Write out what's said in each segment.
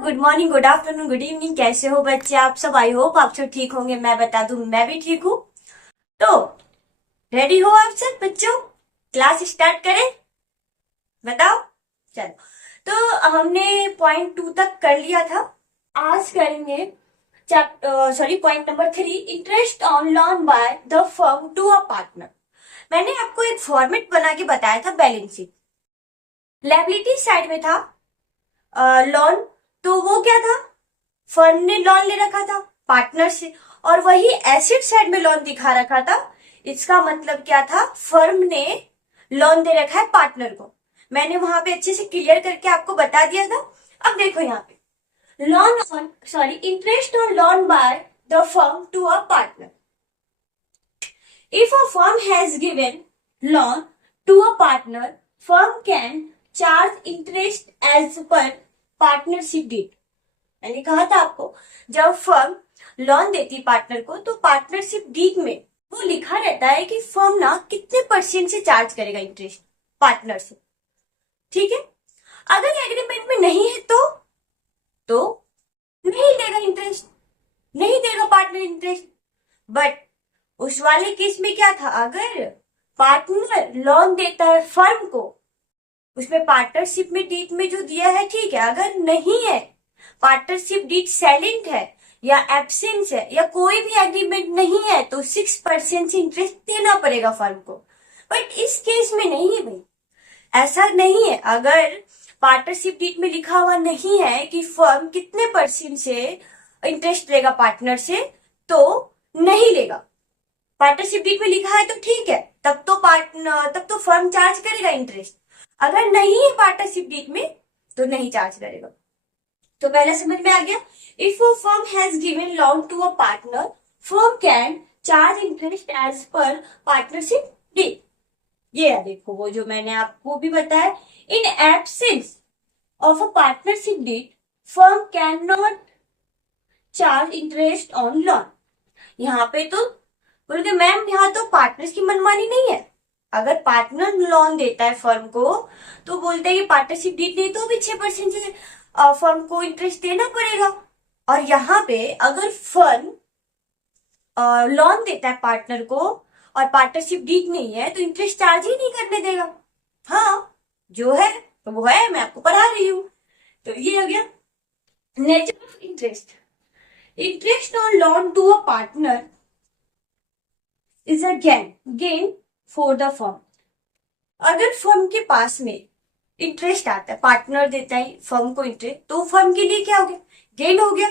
Good morning, good afternoon, good evening. कैसे हो बच्चे आप सब? आई होप आप सब ठीक होंगे। मैं बता दूं, मैं भी ठीक हूँ। तो रेडी हो आप सब बच्चों? क्लास स्टार्ट करें? बताओ। चलो, तो हमने पॉइंट 2 तक कर लिया था। आज करेंगे point number 3, interest on loan by the firm to a partner. मैंने आपको एक फॉर्मेट बना के बताया था बैलेंस शीट। लायबिलिटी साइड में था लोन, तो वो क्या था? फर्म ने लोन ले रखा था पार्टनर से, और वही एसेट साइड में लोन दिखा रखा था। इसका मतलब क्या था? फर्म ने लोन दे रखा है पार्टनर को। मैंने वहां पे अच्छे से क्लियर करके आपको बता दिया था। अब देखो यहाँ पे, interest on loan by the firm to a partner. If a firm has given loan to a partner, firm can charge interest as per partnership deed. मैंने कहा था आपको, जब फर्म लोन देती पार्टनर को तो पार्टनरशिप डीड में वो लिखा रहता है कि फर्म ना कितने परसेंट से चार्ज करेगा इंटरेस्ट पार्टनर से। ठीक है, अगर एग्रीमेंट में नहीं है तो नहीं देगा इंटरेस्ट, नहीं देगा पार्टनर इंटरेस्ट। बट उस वाले केस में क्या था? अगर पार्टनर लोन देता है फर्म को, उसमें पार्टनरशिप में डीड में जो दिया है ठीक है। अगर नहीं है, पार्टनरशिप डीड साइलेंट है या एब्सेंस है या कोई भी एग्रीमेंट नहीं है, तो 6% से इंटरेस्ट देना पड़ेगा फर्म को। बट इस केस में नहीं है भाई, ऐसा नहीं है। अगर पार्टनरशिप डीड में लिखा हुआ नहीं है कि फर्म कितने परसेंट से इंटरेस्ट लेगा पार्टनर से, तो नहीं लेगा। पार्टनरशिप डीड में लिखा है तो ठीक है, तब तो फर्म चार्ज करेगा इंटरेस्ट। अगर नहीं है पार्टनरशिप डीड में तो नहीं चार्ज करेगा। तो पहला समझ में आ गया। If a firm has given loan to a partner, firm can charge interest as per partnership deed. ये है, देखो वो जो मैंने आपको भी बताया, in absence of a partnership deed, firm can not charge interest on loan. यहाँ पे तो बोलते मैम, यहाँ तो पार्टनर्स की मनमानी नहीं है। अगर पार्टनर लोन देता है फर्म को तो बोलते हैं कि पार्टनरशिप डीड नहीं तो भी 6% से फर्म को इंटरेस्ट देना पड़ेगा। और यहाँ पे अगर फर्म लोन देता है पार्टनर को और पार्टनरशिप डीड नहीं है तो इंटरेस्ट चार्ज ही नहीं करने देगा। हाँ, जो है तो वो है, मैं आपको पढ़ा रही हूँ। तो ये हो गया nature of interest. Interest on loan to a partner is a gain for the firm. अगर फर्म के पास में इंटरेस्ट आता है, पार्टनर देता है फर्म को इंटरेस्ट, तो फर्म के लिए क्या हो गया? गेन हो गया।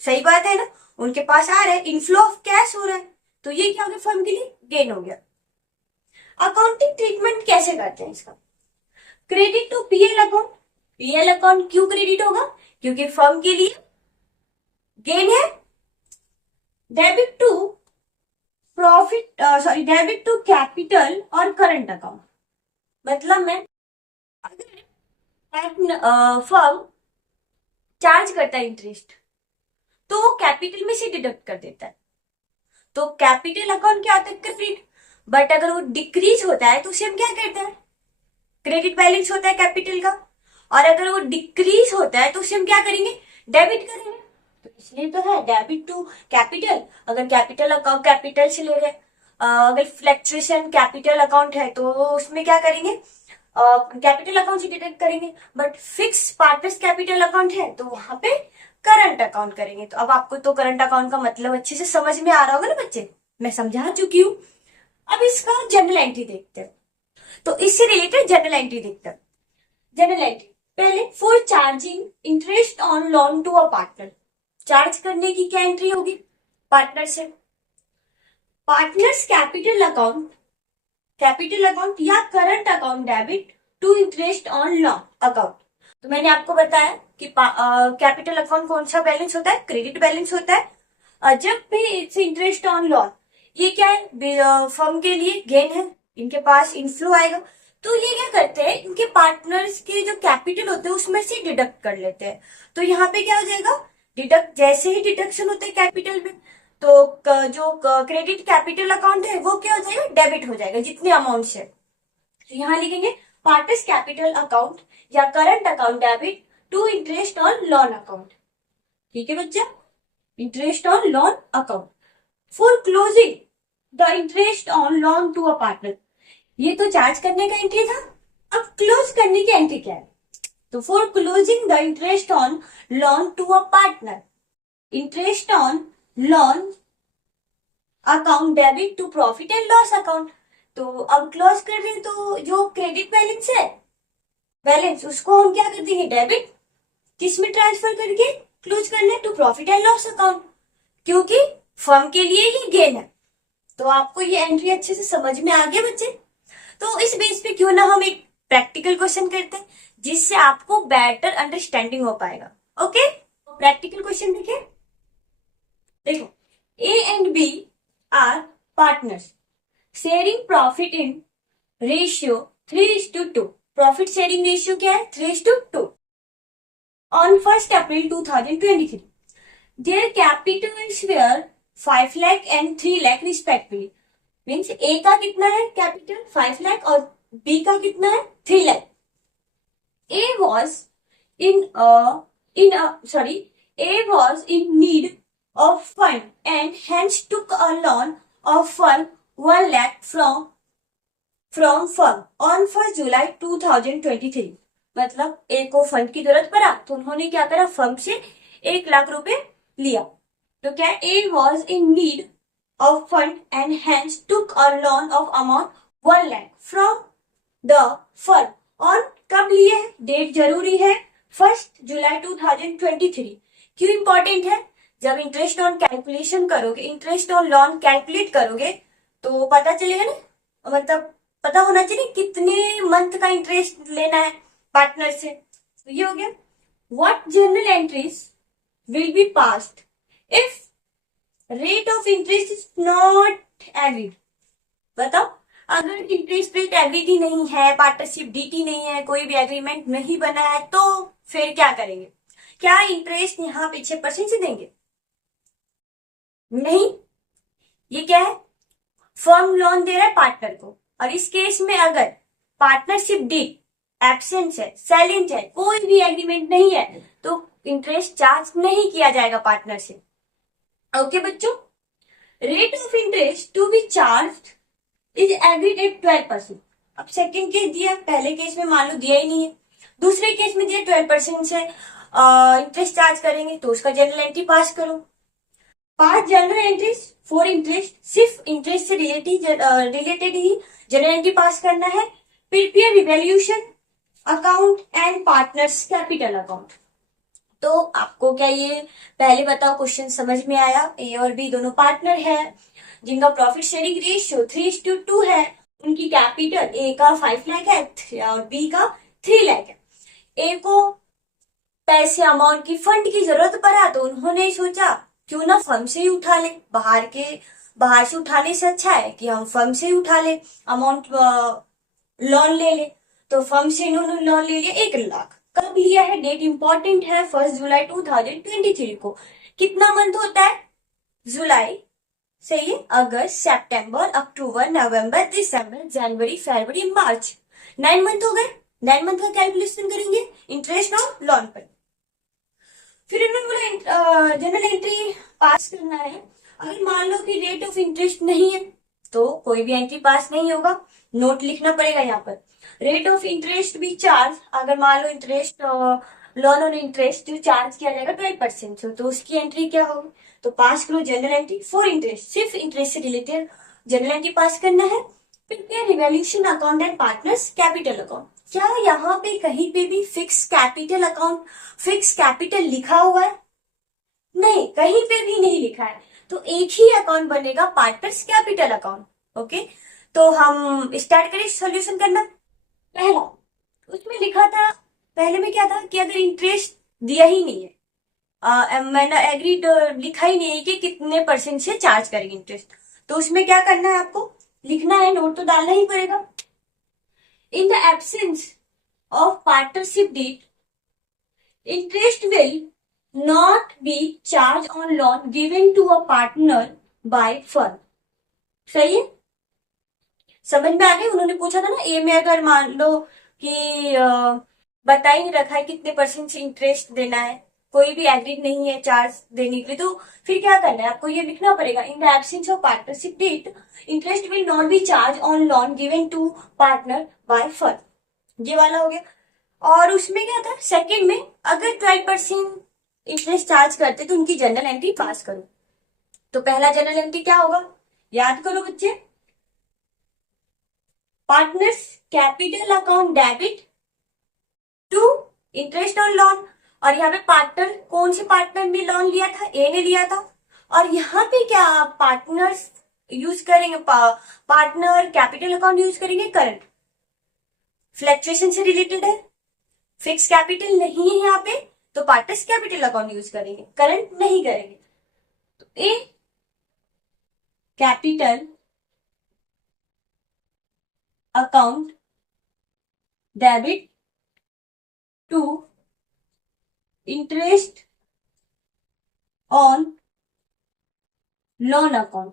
सही बात है ना? उनके पास आ रहा है, इनफ्लो ऑफ कैश हो रहा है, तो ये क्या हो गया? फर्म के लिए गेन हो गया। अकाउंटिंग ट्रीटमेंट कैसे करते हैं इसका? Credit to PL account. PL account क्यों क्रेडिट होगा? क्योंकि फर्म के लिए गेन है। Debit to debit to capital और करंट अकाउंट। मतलब मैं, अगर फर्म चार्ज करता है इंटरेस्ट तो वो कैपिटल में से डिडक्ट कर देता है, तो कैपिटल अकाउंट क्या होता है? क्रेडिट। बट अगर वो डिक्रीज होता है तो उसे हम क्या कहते हैं? क्रेडिट बैलेंस होता है कैपिटल का। और अगर वो डिक्रीज होता है तो उसे हम क्या करेंगे? डेबिट करेंगे। तो इसलिए तो है डेबिट टू कैपिटल। अगर कैपिटल अकाउंट कैपिटल से ले रहे, अगर फ्लक्चुएशन कैपिटल अकाउंट है तो उसमें क्या करेंगे? कैपिटल अकाउंट से डिडक्ट करेंगे। But fix partners capital account है तो वहां पे करंट अकाउंट करेंगे। तो अब आपको तो करंट अकाउंट का मतलब अच्छे से समझ में आ रहा होगा ना बच्चे, मैं समझा चुकी हूँ। अब इसका जनरल एंट्री देखते हैं, तो इससे रिलेटेड जनरल एंट्री देखते हैं। जनरल एंट्री पहले, for charging interest on loan to a partner. Charge करने की क्या एंट्री होगी? पार्टनर से। पार्टनर्स कैपिटल अकाउंट या current account debit to interest on loan account. तो मैंने आपको बताया कि कैपिटल अकाउंट कौन सा बैलेंस होता है? क्रेडिट बैलेंस होता है। जब भी इट्स इंटरेस्ट ऑन लोन, ये क्या है? फर्म के लिए गेन है, इनके पास इनफ्लो आएगा, तो ये क्या करते हैं? इनके पार्टनर्स के जो कैपिटल होते हैं उसमें से डिडक्ट कर लेते हैं। तो यहाँ पे क्या हो जाएगा? डिडक्ट, जैसे ही डिडक्शन होता है कैपिटल में, तो जो क्रेडिट कैपिटल अकाउंट है वो क्या हो जाएगा? डेबिट हो जाएगा जितने अमाउंट से। तो यहाँ लिखेंगे पार्टनर्स कैपिटल अकाउंट या current account debit to interest on loan account. ठीक है बच्चा, interest on loan account for closing the interest on loan to a partner. ये तो चार्ज करने का एंट्री था, अब क्लोज करने की एंट्री क्या है? तो for closing the interest on loan to a partner, interest on loan account debit to profit and loss account. तो अब क्लोज कर रहे हैं तो जो क्रेडिट बैलेंस है, बैलेंस उसको हम क्या कर देंगे, डेबिट किस में ट्रांसफर करके क्लोज करना है, to profit and loss account, क्योंकि फर्म के लिए ही गेन है। तो आपको ये एंट्री अच्छे से समझ में आ गया बच्चे? तो इस बेस पे क्यों ना हम एक प्रैक्टिकल क्वेश्चन करते हैं जिससे आपको बेटर अंडरस्टैंडिंग हो पाएगा। ओके, प्रैक्टिकल क्वेश्चन देखिए। देखो, A and B are partners sharing profit in ratio 3:2। Profit sharing ratio क्या है, 3:2। On 1 April 2023 their capitals were 5 lakh and 3 lakh respectively। Means ए का कितना है कैपिटल, 5 लाख, और बी का कितना है, 3 लाख। ए was A was in need of fund and hence took a loan of fund 1 lakh from firm on 1 July 2023। मतलब ए को fund की जरूरत पड़ा तो उन्होंने क्या करा, फर्म से 1 लाख रुपए लिया। तो क्या, ए was in need of fund and hence took a loan of amount 1 lakh from the firm on, कब लिए है, डेट जरूरी है 1 जुलाई 2023। क्यों इंपॉर्टेंट है? जब इंटरेस्ट ऑन कैलकुलेशन करोगे, इंटरेस्ट ऑन लोन कैलकुलेट करोगे तो पता चलेगा ना, मतलब पता होना चाहिए कितने मंथ का इंटरेस्ट लेना है पार्टनर से। तो ये हो गया। What journal entries will be passed if rate of interest is not agreed. बताओ, अगर इंटरेस्ट रेट एग्रीड ही नहीं है, पार्टनरशिप डीटी नहीं है, कोई भी एग्रीमेंट नहीं बना है, तो फिर क्या करेंगे? क्या इंटरेस्ट यहाँ पे 6% से देंगे? नहीं। ये क्या है, फर्म लोन दे रहा है पार्टनर को, और इस केस में अगर पार्टनरशिप डीट एब्सेंस है, साइलेंट है, कोई भी एग्रीमेंट नहीं है, तो इंटरेस्ट चार्ज नहीं किया जाएगा पार्टनर से। ओके बच्चों, rate of interest to be charge is agreed at 12%। अब सेकंड केस दिया, पहले केस में मान लो दिया ही नहीं है, दूसरे केस में दिया 12% से इंटरेस्ट चार्ज करेंगे, तो उसका जनरल एंट्री पास करो। 5 जनरल एंट्रीज फॉर इंटरेस्ट, सिर्फ इंटरेस्ट से रिलेटेड ही जनरल एंट्री पास करना है। Prepare revaluation account and partners capital account. तो आपको क्या ये पहले बताओ क्वेश्चन समझ में आया? ए और बी दोनों पार्टनर है जिनका प्रॉफिट शेयरिंग रेशियो 3:2 है, उनकी कैपिटल ए का 5 लाख है और बी का 3 लाख है। ए को पैसे अमाउंट की फंड की जरूरत पड़ा तो उन्होंने सोचा क्यों ना फर्म से ही उठा ले, बाहर से उठाने से अच्छा है कि हम फर्म से ही उठा ले, अमाउंट लोन ले ले। तो फर्म से इन्होंने लोन ले लिया 1 लाख। कब लिया है, डेट इंपॉर्टेंट है 1 जुलाई 2023 को। कितना मंथ होता है, जुलाई से ये अगस्त, सितंबर, अक्टूबर, नवंबर, दिसंबर, जनवरी, फरवरी, मार्च, 9 मंथ हो गए। 9 मंथ का कैलकुलेशन करेंगे इंटरेस्ट ऑन लोन पर। फिर इन्होंने बोला जनरल एंट्री पास करना है। अगर मान लो कि रेट ऑफ इंटरेस्ट नहीं है तो कोई भी एंट्री पास नहीं होगा, नोट लिखना पड़ेगा यहाँ पर। रेट ऑफ इंटरेस्ट भी चार्ज, अगर मान लो इंटरेस्ट लोन और इंटरेस्ट जो चार्ज किया जाएगा 12% से, तो उसकी एंट्री क्या होगी, तो पास करो जनरल एंट्री फॉर इंटरेस्ट, सिर्फ इंटरेस्ट से रिलेटेड जनरल एंट्री पास करना है। Prepare revaluation account and partners capital account. क्या यहाँ पे कहीं पे भी fix capital account, fix capital लिखा हुआ है? नहीं, कहीं पे भी नहीं लिखा है। तो एक ही अकाउंट बनेगा, पार्टनर्स कैपिटल अकाउंट। ओके, तो हम स्टार्ट करें सॉल्यूशन करना। पहला उसमें लिखा था, पहले में क्या था कि अगर इंटरेस्ट दिया ही नहीं है, मैंने एग्रीड लिखा ही नहीं है कि कितने % से चार्ज करेंगे इंटरेस्ट, तो उसमें क्या करना है, आपको लिखना है, नोट तो डालना ही पड़ेगा। In the absence of partnership deed, interest will not be charge on loan given to a partner by firm. सही है, समझ में आ गई? उन्होंने पूछा था ना, ए में अगर मान लो कि बता ही नहीं रखा है कितने परसेंट से इंटरेस्ट देना है, कोई भी एग्रीड नहीं है चार्ज देने के लिए, तो फिर क्या करना है आपको, ये लिखना पड़ेगा in the absence of partnership deed interest will not be charge on loan given to partner by firm. ये वाला हो गया। और उसमें क्या था सेकंड में, अगर 12% इंटरेस्ट चार्ज करते तो उनकी जर्नल एंट्री पास करो। तो पहला जर्नल एंट्री क्या होगा, याद करो बच्चे, partners capital account debit to interest on loan. और यहाँ पे पार्टनर, कौन से पार्टनर ने लोन लिया था, ए ने लिया था। और यहाँ पे क्या पार्टनर्स यूज करेंगे, पार्टनर कैपिटल अकाउंट यूज करेंगे, करंट फ्लक्चुएशन से रिलेटेड है, फिक्स कैपिटल नहीं है यहाँ पे, तो पार्टनर्स कैपिटल अकाउंट यूज करेंगे, करंट नहीं करेंगे। तो A capital account debit to interest on loan account.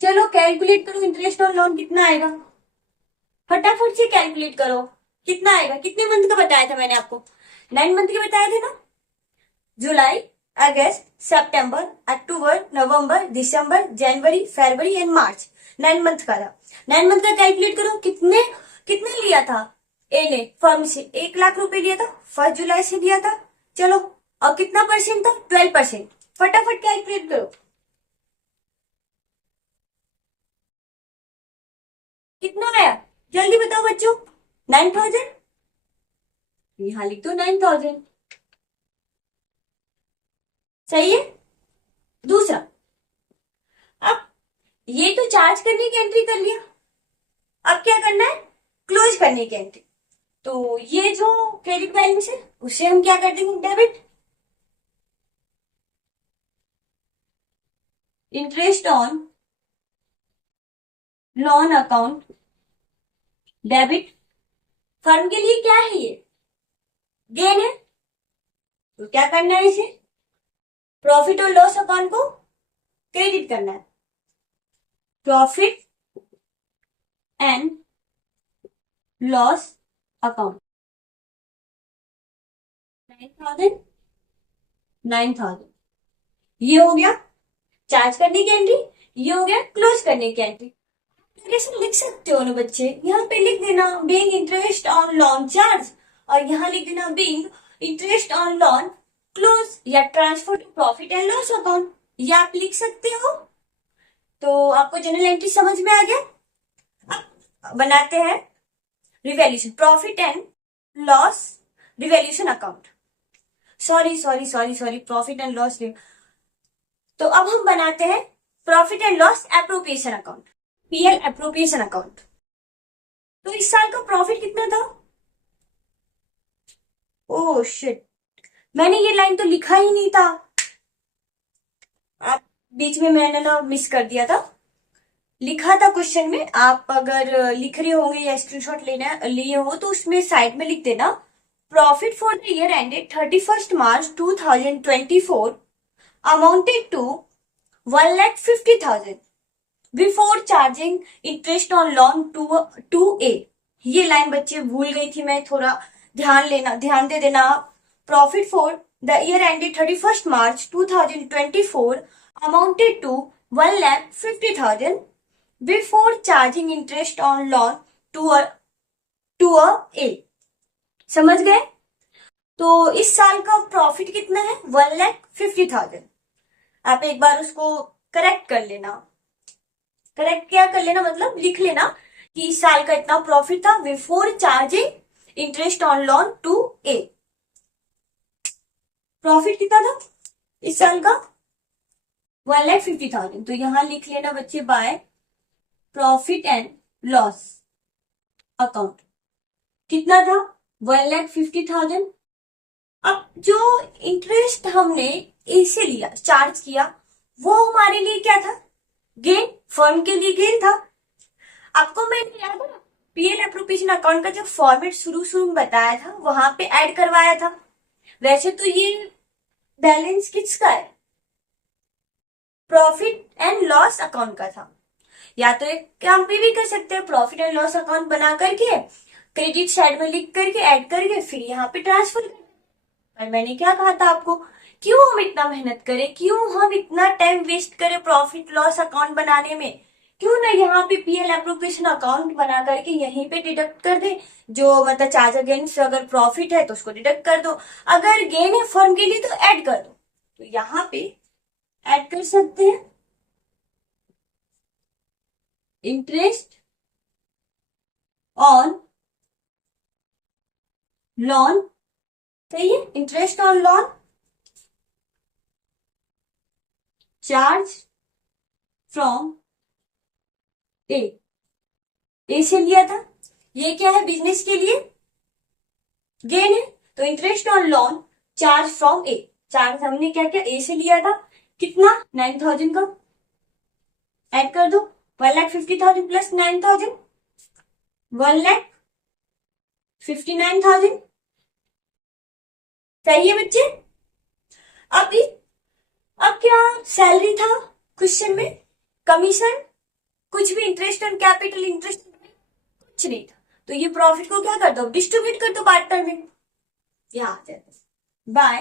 चलो कैलकुलेट करो, इंटरेस्ट ऑन लोन कितना आएगा, फटाफट से कैलकुलेट करो कितना आएगा। कितने मंथ का बताया था मैंने आपको, 9 मंथ के बताए थे ना, जुलाई अगस्त सितंबर अक्टूबर नवंबर दिसंबर जनवरी फरवरी एंड मार्च, 9 मंथ का था। 9 मंथ का कैलकुलेट करो, कितने कितने लिया था ए ने फर्म से, 1 लाख रुपए लिया था, 1 जुलाई से लिया था। चलो और कितना परसेंट था, 12%, फटाफट कैलकुलेट करो कितना आया, जल्दी बताओ बच्चों। 9,000, यहां लिख दो 9,000, सही है। दूसरा, अब ये तो चार्ज करने की एंट्री कर लिया, अब क्या करना है, क्लोज करने की एंट्री। तो ये जो क्रेडिट बैलेंस है उसे हम क्या कर देंगे, debit. Interest on loan account debit, firm के लिए क्या है, ये गेन है, तो क्या करना है, इसे प्रॉफिट और लॉस अकाउंट को क्रेडिट करना है, प्रॉफिट एंड लॉस अकाउंट। 9,000 9,000, ये हो गया चार्ज करने की एंट्री, ये हो गया क्लोज करने की एंट्री। कैसे लिख सकते हो ना बच्चे, यहाँ पे लिख देना being interest on loan charge, और यहाँ लिख देना being interest on loan close या transfer to profit and loss account, ये आप लिख सकते हो। तो आपको जनरल एंट्री समझ में आ गया। अब बनाते हैं revaluation, profit and loss revaluation account, sorry profit and loss. तो अब हम बनाते हैं profit and loss appropriation account, PL appropriation account. तो इस साल का प्रॉफिट कितना था, ओह शिट, मैंने ये लाइन तो लिखा ही नहीं था, आप बीच में मैंने ना मिस कर दिया था, लिखा था क्वेश्चन में। आप अगर लिख रहे होंगे या स्क्रीनशॉट लेना लिए हो तो उसमें साइड में लिख देना, profit for the year ended 31st March 2024 amounted to 1,50,000 before charging interest on loan to A. ये लाइन बच्चे भूल गई थी मैं, थोड़ा ध्यान दे देना। Profit for the year ended 31st March 2024 amounted to 1,50,000 before charging interest on loan to A. समझ गए। तो इस साल का प्रॉफिट कितना है, 1,50,000। आप एक बार उसको करेक्ट कर लेना, करेक्ट क्या कर लेना मतलब लिख लेना कि इस साल का इतना प्रॉफिट था before charging interest on loan to A. Profit कितना था इस साल का, 1,50,000। तो यहां लिख लेना बच्चे bye profit and loss account कितना था, 1,50,000। अब जो इंटरेस्ट हमने इसे लिया, चार्ज किया, वो हमारे लिए क्या था, गेन, फर्म के लिए गेन था। आपको मैंने याद है पीएल एप्रोप्रिएशन अकाउंट का जब फॉर्मेट शुरू में बताया था वहां पे ऐड करवाया था। वैसे तो ये बैलेंस किसका है, प्रॉफिट एंड लॉस अकाउंट का था। या तो एक काम भी कर सकते हैं, प्रॉफिट एंड लॉस अकाउंट बना करके क्रेडिट साइड में लिख करके ऐड करके फिर यहाँ पे ट्रांसफर कर। और मैंने क्या कहा था आपको, क्यों हम इतना मेहनत करें, क्यों हम इतना टाइम वेस्ट करें प्रॉफिट लॉस अकाउंट बनाने में, क्यों ना यहाँ पे पीएल एप्रोप्रिएशन अकाउंट बना करके यहीं पे डिडक्ट कर दे। जो मतलब चार्ज अगेंस्ट अगर प्रॉफिट है तो उसको डिडक्ट कर दो, अगर गेन है फर्म के लिए तो ऐड कर दो। तो यहाँ पे ऐड कर सकते हैं इंटरेस्ट ऑन लोन, सही है, interest on loan charge from A से लिया था। ये क्या है, बिजनेस के लिए गेन है, तो interest on loan charge from A, charge हमने क्या किया ए से लिया था, कितना 9,000 का, ऐड कर दो 1,50,000 प्लस 9,000 1,59,000, सही है बच्चे। अब क्या सैलरी था क्वेश्चन में, कमीशन कुछ भी, इंटरेस्ट ऑन कैपिटल इंटरेस्ट कुछ नहीं था, तो ये प्रॉफिट को क्या कर दो, डिस्ट्रीब्यूट कर दो पार्टनर में, यहां आ जाता है बाय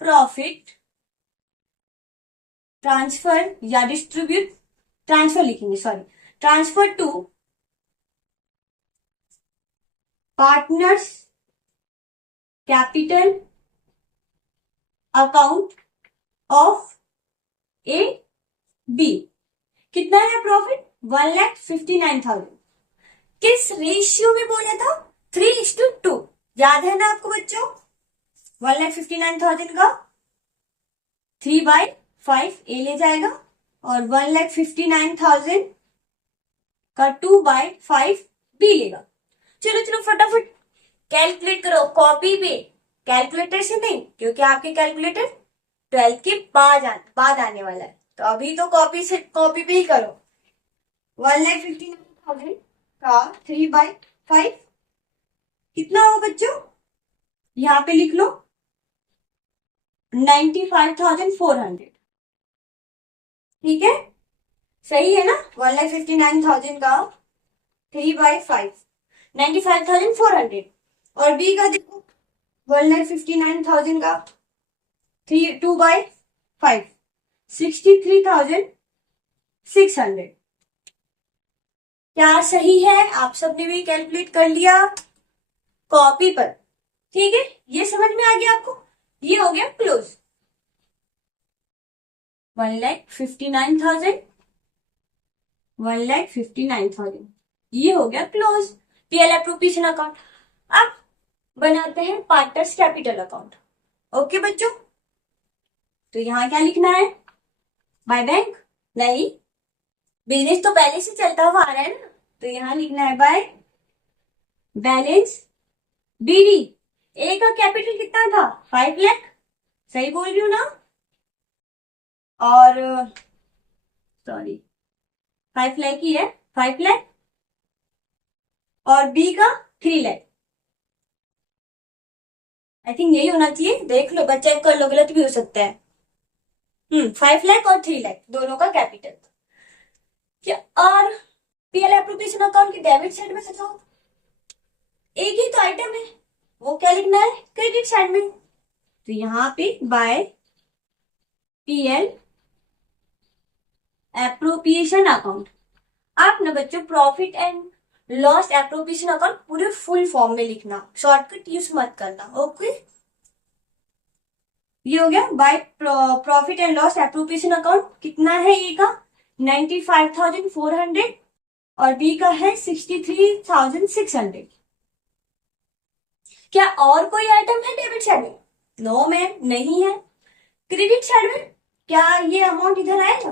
प्रॉफिट ट्रांसफर या डिस्ट्रीब्यूट, ट्रांसफर लिखेंगे sorry, transfer to partners capital account of A B. कितना है प्रॉफिट, 1,59,000। किस रेशियो में बोला था, 3:2, याद है ना आपको बच्चों, 1,59,000 का 3/5 ए ले जाएगा और 1,59,000 का 2/5 बी लेगा। चलो चलो फटाफट कैलकुलेट करो, कॉपी पे, कैलकुलेटर से नहीं, क्योंकि आपके कैलकुलेटर 12th के बाद आने वाला है, तो अभी तो कॉपी पे ही करो। 1,59,000 का 3/5 कितना हो बच्चों, यहां पे लिख लो 95,400, ठीक है, सही है ना, 1,59,000 का 3/5 95,400, और बी का देखो 1,59,000 का 2/5 63,600। क्या सही है, आप सबने भी कैलकुलेट कर लिया कॉपी पर, ठीक है, ये समझ में आ गया आपको, ये हो गया क्लोज, 1,59,000 1,59,000, ये हो गया क्लोज पीएल एप्रोप्रिएशन अकाउंट। अब बनाते हैं पार्टनर्स कैपिटल अकाउंट, ओके बच्चों। तो यहां क्या लिखना है, बाय बैंक नहीं, बिजनेस तो पहले से चलता हुआ आ रहा है ना, तो यहां लिखना है बाय बैलेंस बीडी। ए का कैपिटल कितना था, 5 लाख, सही बोल रही हूं ना, और सॉरी 5 लाख ही है, 5 लाख, और बी का 3 लाख, आई थिंक यही होना चाहिए, देख लो बच्चा, चेक कर लो, गलत भी हो सकता है। 5 लाख और 3 लाख दोनों का कैपिटल, क्या, और पीएल एप्रोप्रिएशन अकाउंट की डेबिट साइड में सजाओ, एक ही तो आइटम है, वो क्या लिखना है, क्रेडिट साइड में, तो यहां पे बाय पीएल एप्रोप्रिएशन अकाउंट। आप ना बच्चों profit and loss appropriation account पूरे फुल फॉर्म में लिखना, शॉर्टकट यूज मत करना, ओके। ये हो गया bye profit and loss appropriation account, कितना है ए का 95,400 और बी का है 63,600। क्या और कोई आइटम है डेबिट साइड में, नो मैम नहीं है। क्रेडिट साइड में क्या ये अमाउंट इधर आएगा,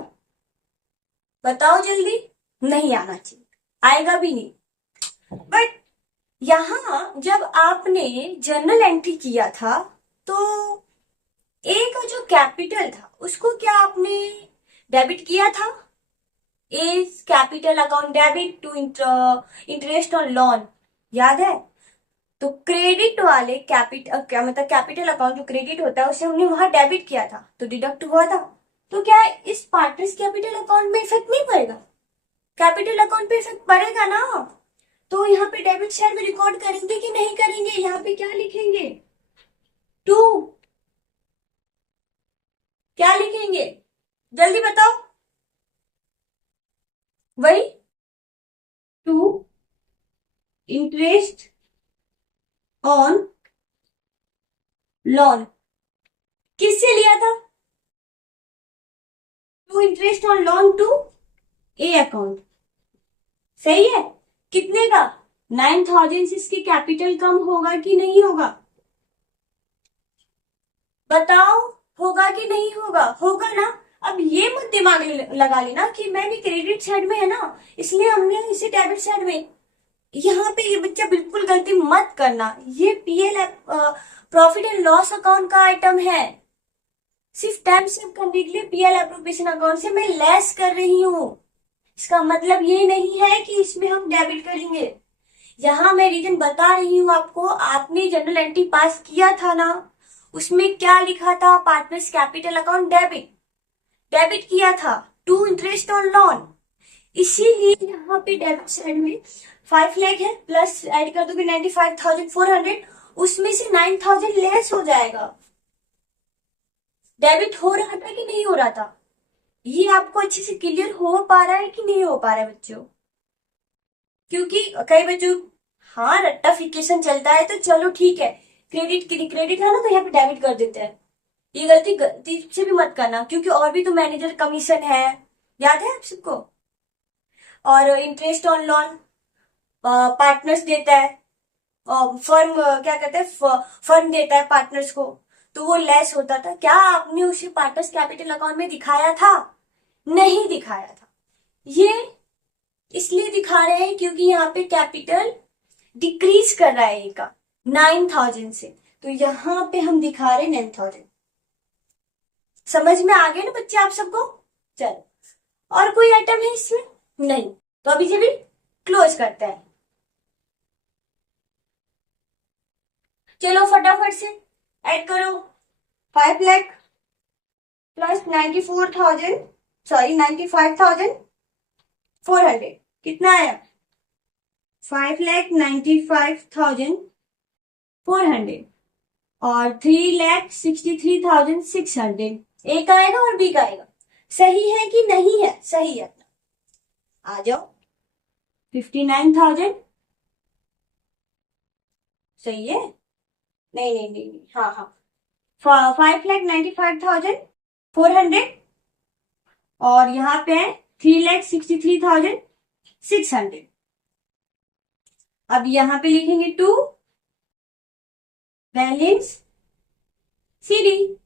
बताओ जल्दी, नहीं आना चाहिए, आएगा भी नहीं। बट यहां जब आपने जर्नल एंट्री किया था तो ए का जो कैपिटल था उसको क्या आपने डेबिट किया था, A capital account debit to interest on loan, याद है, तो क्रेडिट वाले कैपिटल क्या मतलब कैपिटल अकाउंट जो क्रेडिट होता है उसे हमने वहां डेबिट किया था तो डिडक्ट हुआ था, तो क्या इस पार्टनर्स कैपिटल अकाउंट में इफेक्ट नहीं पड़ेगा, कैपिटल अकाउंट पे इफेक्ट पड़ेगा ना, तो यहाँ पे डेबिट साइड में रिकॉर्ड करेंगे कि नहीं करेंगे? यहाँ पे क्या लिखेंगे? 2। क्या लिखेंगे? जल्दी बताओ। वही 2 इंटरेस्ट ऑन लोन। किससे लिया था? 2 interest on loan to A account. सही है। कितने का? 9,000 से इसकी कैपिटल कम होगा कि नहीं होगा? बताओ, होगा कि नहीं होगा? होगा ना। अब ये मत दिमाग लगा लेना कि मैं भी क्रेडिट साइड में है ना, इसलिए हमने इसे डेबिट साइड में। यहाँ पे ये बच्चा बिल्कुल गलती मत करना। ये PL profit and loss account का आइटम है। सिर्फ टाइम सेव करने के लिए पीएल एप्रोप्रिएशन अकाउंट से मैं लेस कर रही हूँ। इसका मतलब ये नहीं है कि इसमें हम डेबिट करेंगे। यहाँ मैं रीजन बता रही हूँ आपको। आपने जनरल एंट्री पास किया था ना, उसमें क्या लिखा था? Partners capital account debit. Debit किया था 2 इंटरेस्ट ऑन लोन। इसीलिए यहाँ पे डेबिट साइड में 5 लाख है, प्लस ऐड कर दोगे 95,400, उसमें से 9,000 लेस हो जाएगा। डेबिट हो रहा था कि नहीं हो रहा था? ये आपको अच्छे से क्लियर हो पा रहा है कि नहीं हो पा रहा है बच्चों? क्योंकि कई बच्चों, हाँ रट्टाफिकेशन चलता है तो चलो ठीक है, क्रेडिट क्रेडिट है ना तो यहाँ पे डेबिट कर देते हैं। ये गलती से भी मत करना, क्योंकि और भी तो मैनेजर कमीशन है, याद है आप सबको? और इंटरेस्ट ऑन लोन पार्टनर्स देता है, फर्म क्या कहते हैं, फर्म देता है पार्टनर्स को, तो वो लेस होता था। क्या आपने उसे पार्टनर्स कैपिटल अकाउंट में दिखाया था? नहीं दिखाया था। ये इसलिए दिखा रहे हैं क्योंकि यहाँ पे कैपिटल डिक्रीज कर रहा है का 9,000 से, तो यहाँ पे हम दिखा रहे हैं 9,000। समझ में आ गया ना बच्चे आप सबको? चलो, और कोई आइटम है इसमें? नहीं, तो अभी ये भी क्लोज करते हैं। चलो फटाफट से ऐड करो। 5 लाख प्लस 94,000, सॉरी 95,400, कितना आया? 5,95,400 और 3,63,600। ए का आएगा और बी का आएगा। सही है कि नहीं है? सही है। आ जाओ। 59,000 सही है? नहीं नहीं नहीं, हाँ हाँ, 5,95,400 और यहाँ पे है 3,63,600। अब यहाँ पे लिखेंगे 2 बैलेंस सीडी।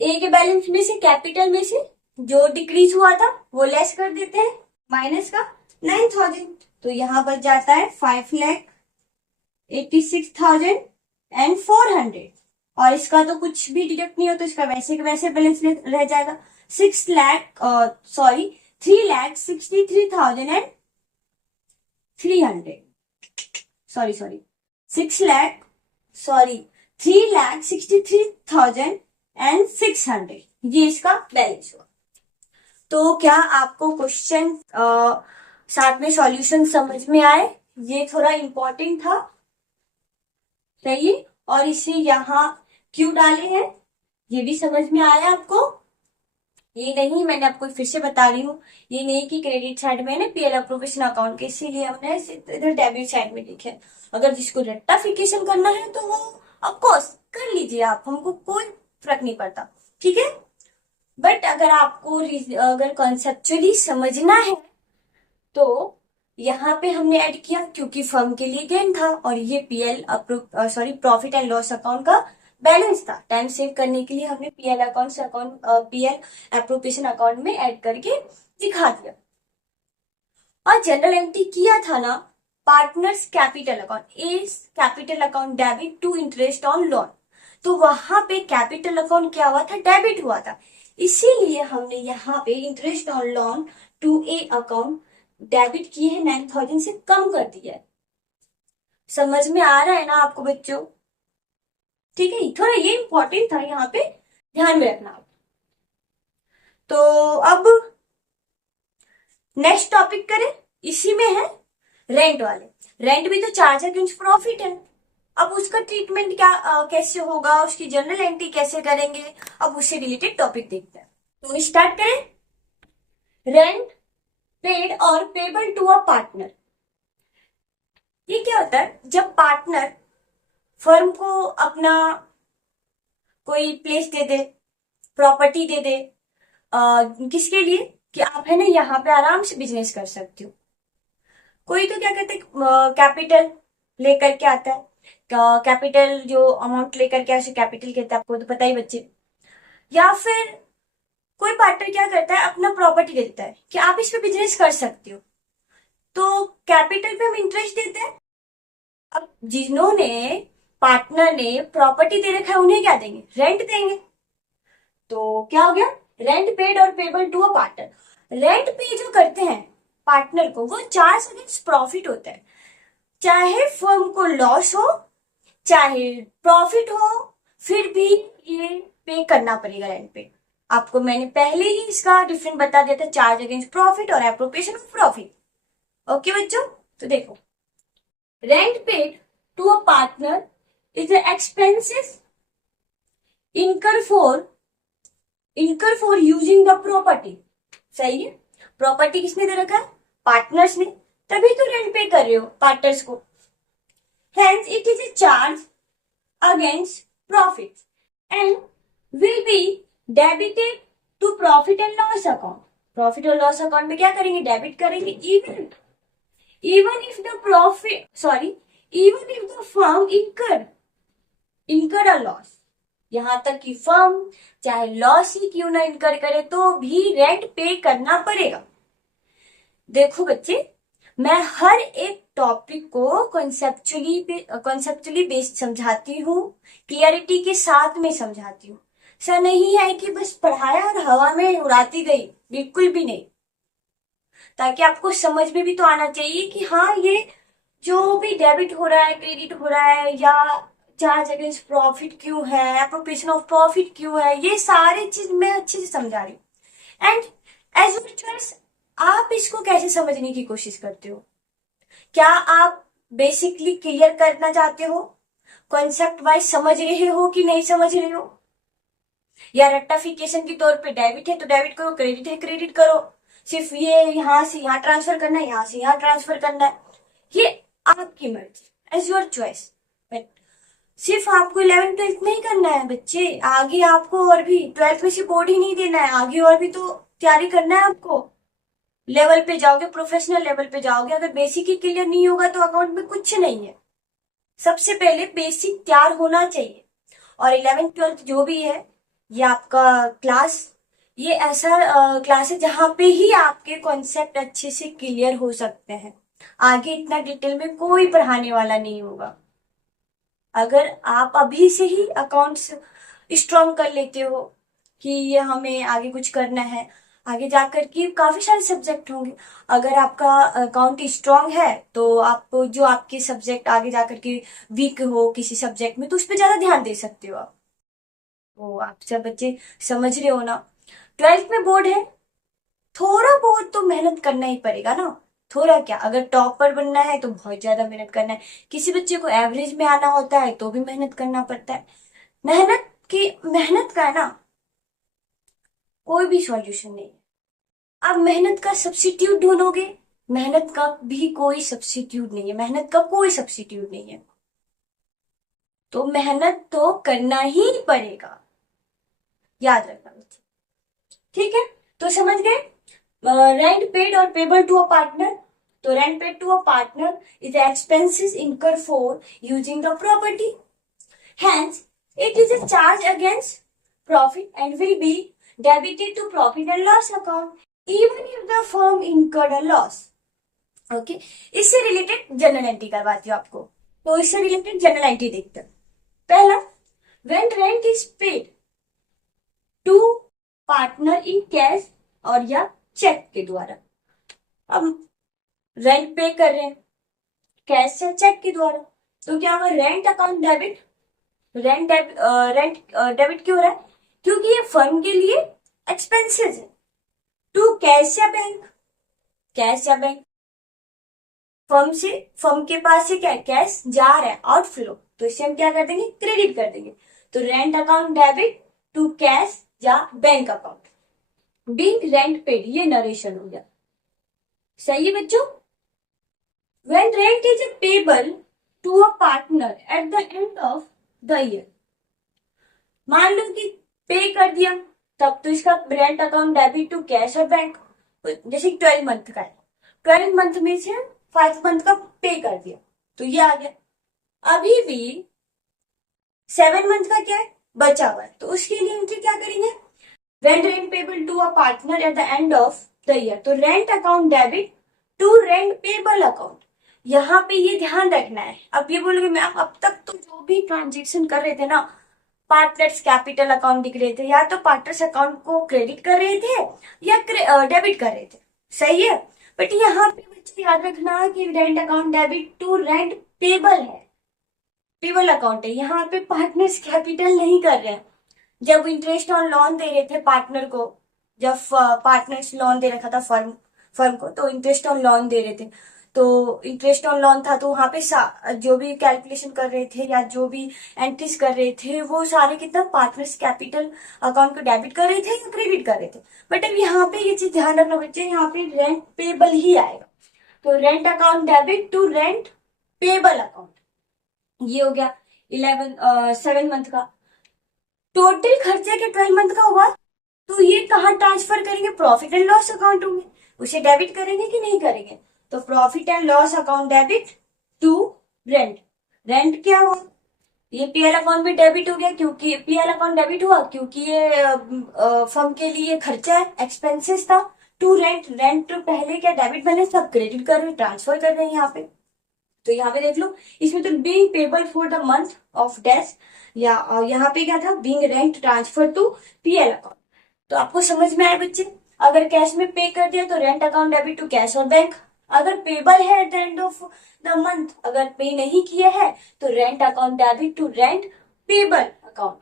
ए के बैलेंस में से, कैपिटल में से जो डिक्रीज हुआ था वो लेस कर देते हैं, माइनस का 9,000, तो यहाँ बच जाता है 5,86,400। और इसका तो कुछ भी डिडक्ट नहीं होता, इसका वैसे के वैसे बैलेंस रह जाएगा 6 lakh, sorry 3,63,300, sorry 6 lakh, sorry 3,63,600, ये इसका बैलेंस हुआ। तो क्या आपको क्वेश्चन साथ में सॉल्यूशन समझ में आए? ये थोड़ा इंपॉर्टेंट था, सही। और इसे यहाँ क्यों डाले हैं ये भी समझ में आया आपको? ये नहीं, मैंने आपको फिर से बता रही हूँ, ये नहीं कि क्रेडिट साइड में ना पीएल एप्रोप्रिएशन अकाउंट के, इसीलिए हमने इधर डेबिट साइड में लिखे। अगर जिसको रेक्टिफिकेशन करना है तो वो ऑफकोर्स कर लीजिए आप, हमको कोई फर्क नहीं पड़ता, ठीक है। बट अगर आपको अगर कॉन्सेप्चुअली समझना है तो यहाँ पे हमने ऐड किया क्योंकि फर्म के लिए गेन था, और ये PL profit and loss account का बैलेंस था। टाइम सेव करने के लिए हमने पीएल अकाउंट से पीएल एप्रोप्रिएशन अकाउंट में ऐड करके दिखा दिया। और जनरल एंट्री किया था ना, partners capital account, A capital account debit to interest on loan, तो वहां पे कैपिटल अकाउंट क्या हुआ था? डेबिट हुआ था। इसीलिए हमने यहाँ पे interest on loan to A account debit किए हैं, 9,000 से कम कर दिया है। समझ में आ रहा है ना आपको बच्चों? ठीक है, थोड़ा ये इंपॉर्टेंट था, यहाँ पे ध्यान में रखना। तो अब नेक्स्ट टॉपिक करें, इसी में है रेंट वाले, रेंट भी तो चार्ज अगेंस्ट प्रॉफिट है। अब उसका ट्रीटमेंट क्या कैसे होगा, उसकी जर्नल एंट्री कैसे करेंगे, अब उससे रिलेटेड टॉपिक देखते हैं। तो स्टार्ट करें। रेंट पेड और पेबल टू अ पार्टनर। ये क्या होता है, जब पार्टनर फर्म को अपना कोई प्लेस दे दे, प्रॉपर्टी दे दे, किसके लिए, कि आप है ना यहाँ पे आराम से बिजनेस कर सकते हो। कोई तो क्या कहते हैं, कैपिटल लेकर के आता है, कैपिटल जो अमाउंट लेकर के ऐसे कैपिटल कहते हैं, आपको तो पता ही बच्चे। या फिर कोई पार्टनर क्या करता है, अपना प्रॉपर्टी देता है कि आप इस पे बिजनेस कर सकते हो, तो कैपिटल पे हम इंटरेस्ट देते हैं। अब जिन्होंने पार्टनर ने प्रॉपर्टी दे रखा है उन्हें क्या देंगे, रेंट देंगे। तो क्या हो गया, रेंट पेड और payable to a partner. Rent pay जो करते हैं पार्टनर को, वो चार्ज अगेंस्ट प्रॉफिट होता है, चाहे फर्म को लॉस हो चाहे प्रॉफिट हो, फिर भी ये पे करना पड़ेगा रेंट पे। आपको मैंने पहले ही इसका डिफरेंस बता दिया था, चार्ज अगेंस्ट प्रॉफिट और एप्रोप्रिएशन ऑफ प्रॉफिट। ओके बच्चों, तो देखो, rent paid to a partner is the expenses incur for incur for using the property। सही है, प्रॉपर्टी किसने दे रखा है, पार्टनर्स ने, तभी तो रेंट पे कर रहे हो पार्टनर्स को। Hence it is a charge against profits and will be debited to profit and loss account। Profit और लॉस अकाउंट में क्या करेंगे, डेबिट करेंगे। even if the profit sorry even if the firm incur a loss, यहां तक कि firm चाहे loss ही क्यों ना इनकर करे तो भी रेंट पे करना पड़ेगा। देखो बच्चे, मैं हर एक टॉपिक को कॉन्सेप्चुअली बेस्ड समझाती हूँ, क्लियरिटी के साथ में समझाती हूँ। ऐसा नहीं है कि बस पढ़ाया और हवा में उड़ाती गई, बिल्कुल भी नहीं। ताकि आपको समझ में भी तो आना चाहिए कि हाँ, ये जो भी डेबिट हो रहा है, क्रेडिट हो रहा है, या चार्ज अगेंस्ट प्रॉफिट क्यों है, एप्रोप्रिएशन ऑफ प्रॉफिट क्यों है, ये सारी चीज मैं अच्छे से समझा रही हूँ। एंड एज योर चॉइस, आप इसको कैसे समझने की कोशिश करते हो। क्या आप बेसिकली क्लियर करना चाहते हो, कॉन्सेप्ट वाइज समझ रहे हो कि नहीं समझ रहे हो, या रट्टाफिकेशन के तौर पे डेबिट है तो डेबिट करो, क्रेडिट है क्रेडिट करो, सिर्फ ये यहां से यहां ट्रांसफर करना है, यहां से यहां ट्रांसफर करना है, ये आपकी मर्जी, एज योर चॉइस। बट सिर्फ आपको 11th 12th में ही करना है बच्चे, आगे आपको और भी 12th में सिर्फ बोर्ड ही नहीं देना है, आगे और भी तो तैयारी करना है आपको। लेवल पे जाओगे, प्रोफेशनल लेवल पे जाओगे, अगर बेसिक ही क्लियर नहीं होगा तो अकाउंट में कुछ नहीं है। सबसे पहले बेसिक तैयार होना चाहिए। और 11th 12th जो भी है, ये आपका क्लास, ये ऐसा क्लास है जहां पे ही आपके कॉन्सेप्ट अच्छे से क्लियर हो सकते हैं। आगे इतना डिटेल में कोई पढ़ाने वाला नहीं होगा। अगर आप अभी से ही अकाउंट्स स्ट्रॉन्ग कर लेते हो कि ये हमें आगे कुछ करना है, आगे जाकर के काफी सारे सब्जेक्ट होंगे। अगर आपका अकाउंट स्ट्रॉन्ग है तो आप जो आपके सब्जेक्ट आगे जाकर के वीक हो किसी सब्जेक्ट में, तो उस पर ज्यादा ध्यान दे सकते हो आप। तो आप सब बच्चे समझ रहे हो ना, 12th में बोर्ड है, थोड़ा बहुत तो मेहनत करना ही पड़ेगा ना। थोड़ा क्या, अगर टॉपर बनना है तो बहुत ज्यादा मेहनत करना है, किसी बच्चे को एवरेज में आना होता है तो भी मेहनत करना पड़ता है। मेहनत का है ना कोई भी सॉल्यूशन नहीं है। आप मेहनत का सब्स्टिट्यूट ढूंढोगे, मेहनत का भी कोई सब्स्टिट्यूट नहीं है, मेहनत का कोई सब्स्टिट्यूट नहीं है। तो मेहनत तो करना ही पड़ेगा, याद रखना बच्चे, ठीक है। तो समझ गए, रेंट पेड और पेबल टू अ पार्टनर। तो rent paid to a partner is expenses incur for using the property, hence it is a charge against profit and will be debited to profit and loss account even if the firm incurred a loss। Okay, इससे related general entry करवाती हूँ आपको। तो इससे related general entry देखते हैं। पहला, when rent is paid to partner in cash और या चेक के द्वारा। अब रेंट पे कर रहे हैं कैश या चेक के द्वारा, तो क्या होगा, rent account debit, rent debit क्यों हो रहा है, क्योंकि ये फर्म के लिए एक्सपेंसेस है। टू कैश या बैंक, कैश या बैंक, फर्म के पास से क्या कैश जा रहा है, आउटफ्लो, तो इसे हम क्या कर देंगे, क्रेडिट कर देंगे। तो rent account debit to cash या bank account. Being rent paid, ये नरेशन हो गया। सही है बच्चों। When rent is payable to a partner at the end of the year, मान लो कि पे कर दिया, तब तो इसका rent account debit to cash और बैंक। जैसे 12 मंथ का है, 12 मंथ में से 5 मंथ का पे कर दिया, तो ये आ गया। अभी भी 7 मंथ का क्या है, बचा हुआ है, तो उसके लिए एंट्री क्या करेंगे, when rent payable to a partner at the end of the year, तो rent account debit to rent payable account. यहाँ पे ये ध्यान रखना है। अब ये बोलोगे मैम अब तक तो जो भी ट्रांजेक्शन कर रहे थे ना, पार्टनर्स कैपिटल अकाउंट दिख रहे थे, या तो पार्टनर्स अकाउंट को क्रेडिट कर रहे थे या डेबिट कर रहे थे, सही है। बट यहाँ पे बच्चे याद रखना कि rent account debit to rent payable है, पेबल अकाउंट है, यहाँ पे पार्टनर्स कैपिटल नहीं कर रहे हैं। जब इंटरेस्ट ऑन लोन दे रहे थे पार्टनर को, जब पार्टनर्स लोन दे रखा था फर्म को, तो इंटरेस्ट ऑन लोन दे रहे थे, तो इंटरेस्ट ऑन लोन था, तो वहां पे जो भी कैलकुलेशन कर रहे थे या जो भी एंट्रीज कर रहे थे वो सारे कितना पार्टनर्स कैपिटल अकाउंट को डेबिट कर रहे थे या क्रेडिट कर रहे थे। बट अब यहाँ पे ये चीज ध्यान रखना बच्चे, यहाँ पे रेंट पेबल ही आएगा, तो rent account debit to rent payable account, ये हो गया 7 मंथ का। टोटल खर्चे के 12 मंथ का हुआ, तो ये कहाँ ट्रांसफर करेंगे, प्रॉफिट एंड लॉस अकाउंट में, उसे डेबिट करेंगे कि नहीं करेंगे, तो profit and loss account debit to rent. Rent क्या हुआ, ये पीएल अकाउंट में डेबिट हो गया, क्योंकि पीएल अकाउंट डेबिट हुआ क्योंकि ये फर्म के लिए खर्चा है, एक्सपेंसेस था। टू रेंट, रेंट पहले क्या डेबिट बैलेंस सब क्रेडिट कर रहे हैं, ट्रांसफर कर रहे हैं यहाँ पे। तो यहाँ पे देख लो, इसमें तो being payable for the month of dash, या यहाँ पे क्या था, being rent transfer to PL account. तो आपको समझ में आए बच्चे, अगर कैश में पे कर दिया तो rent account debit to cash और बैंक, अगर पेबल है at the end of the month, अगर पे नहीं किया है तो rent account debit to rent payable account.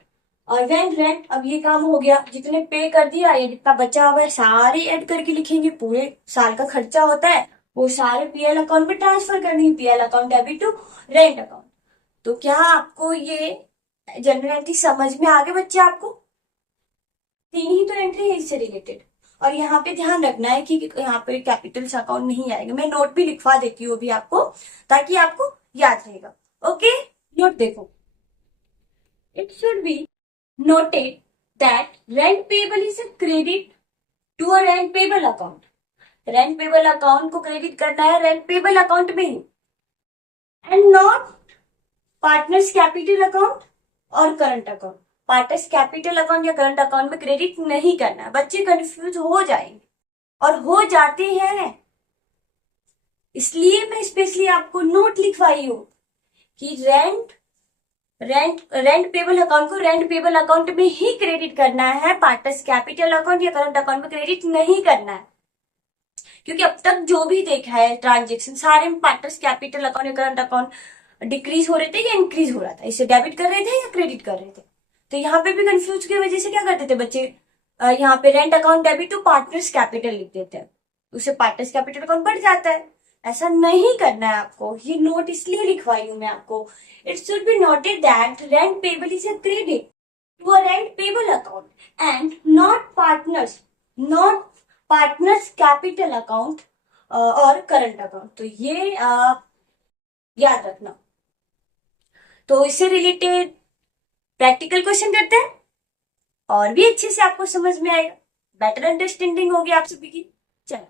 और वेन रेंट, अब ये काम हो गया, जितने पे कर दिया या जितना बचा हुआ है सारे ऐड करके लिखेंगे, पूरे साल का खर्चा होता है वो सारे पीएल अकाउंट में ट्रांसफर कर देंगे, PL account debit to rent account. तो क्या आपको ये जनरल एंट्री समझ में आ गए बच्चे, आपको 3 ही तो एंट्री है इससे रिलेटेड। और यहाँ पे ध्यान रखना है कि यहाँ पे कैपिटल्स अकाउंट नहीं आएगा, मैं नोट भी लिखवा देती हूँ अभी आपको, ताकि आपको याद रहेगा। ओके, नोट देखो, it should be noted that rent payable is a credit to a rent payable account. Rent payable account को क्रेडिट करना है रेंट पेबल अकाउंट में ही, and not partners capital account और current account. Partners capital account या current account में credit नहीं करना है। बच्चे कंफ्यूज हो जाएंगे और हो जाते हैं, इसलिए मैं स्पेशली आपको नोट लिखवाई हूं कि रेंट पेबल अकाउंट को रेंट पेबल अकाउंट में ही क्रेडिट करना है, पार्टनर्स कैपिटल अकाउंट या करंट अकाउंट में क्रेडिट नहीं करना है। क्योंकि अब तक जो भी देखा है ट्रांजेक्शन सारे में पार्टनर्स कैपिटल अकाउंट या करंट अकाउंट डिक्रीज हो रहे थे या इंक्रीज हो रहा था, इसे डेबिट कर रहे थे या क्रेडिट कर रहे थे। तो यहाँ पे भी कंफ्यूज की वजह से क्या करते थे बच्चे, यहाँ पे rent account debit to partners capital लिख देते हैं, उससे पार्टनर्स कैपिटल अकाउंट बढ़ जाता है। ऐसा नहीं करना है आपको, ये नोट इसलिए लिखवाई हूं मैं आपको। It should be noted that rent payable is a credit to a rent payable account and not partners capital account और करंट अकाउंट। तो ये याद रखना। तो इससे रिलेटेड प्रैक्टिकल क्वेश्चन करते हैं और भी अच्छे से आपको समझ में आएगा, बेटर अंडरस्टैंडिंग होगी आप सभी की। चलो,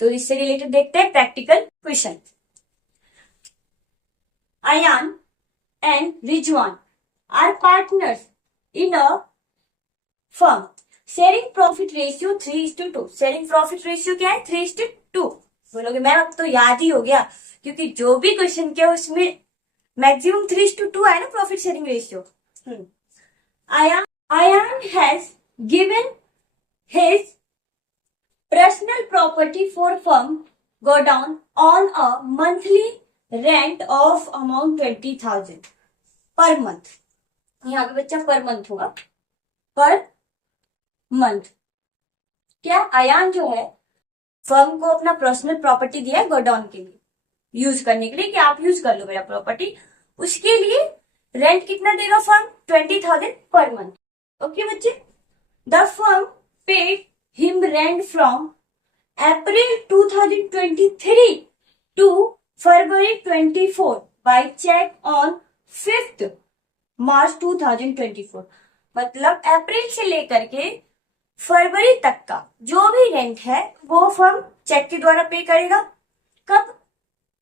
तो इससे रिलेटेड देखते हैं practical question. Ayan and Rizwan are partners in a firm, sharing profit ratio 3:2। Sharing profit ratio क्या है, 3:2। बोलोगे मैम अब तो याद ही हो गया, क्योंकि जो भी क्वेश्चन किया उसमें मैक्सिमम 3:2 आया ना profit sharing ratio. Ayan has given his personal property for firm go down on a monthly rent of amount 20,000 per month। यहाँ पे बच्चा पर मंथ होगा, पर मंथ। क्या अयान जो है फर्म को अपना पर्सनल प्रॉपर्टी दिया है गोडाउन के लिए, यूज करने के लिए कि आप यूज कर लो मेरा प्रॉपर्टी, उसके लिए रेंट कितना देगा फर्म? 20,000 per month. ओके बच्चे, the firm paid him rent from April 2023 to February 24 by cheque on 5 March 2024। मतलब अप्रैल से लेकर के फरवरी तक का जो भी रेंट है वो फर्म चेक के द्वारा पे करेगा। कब?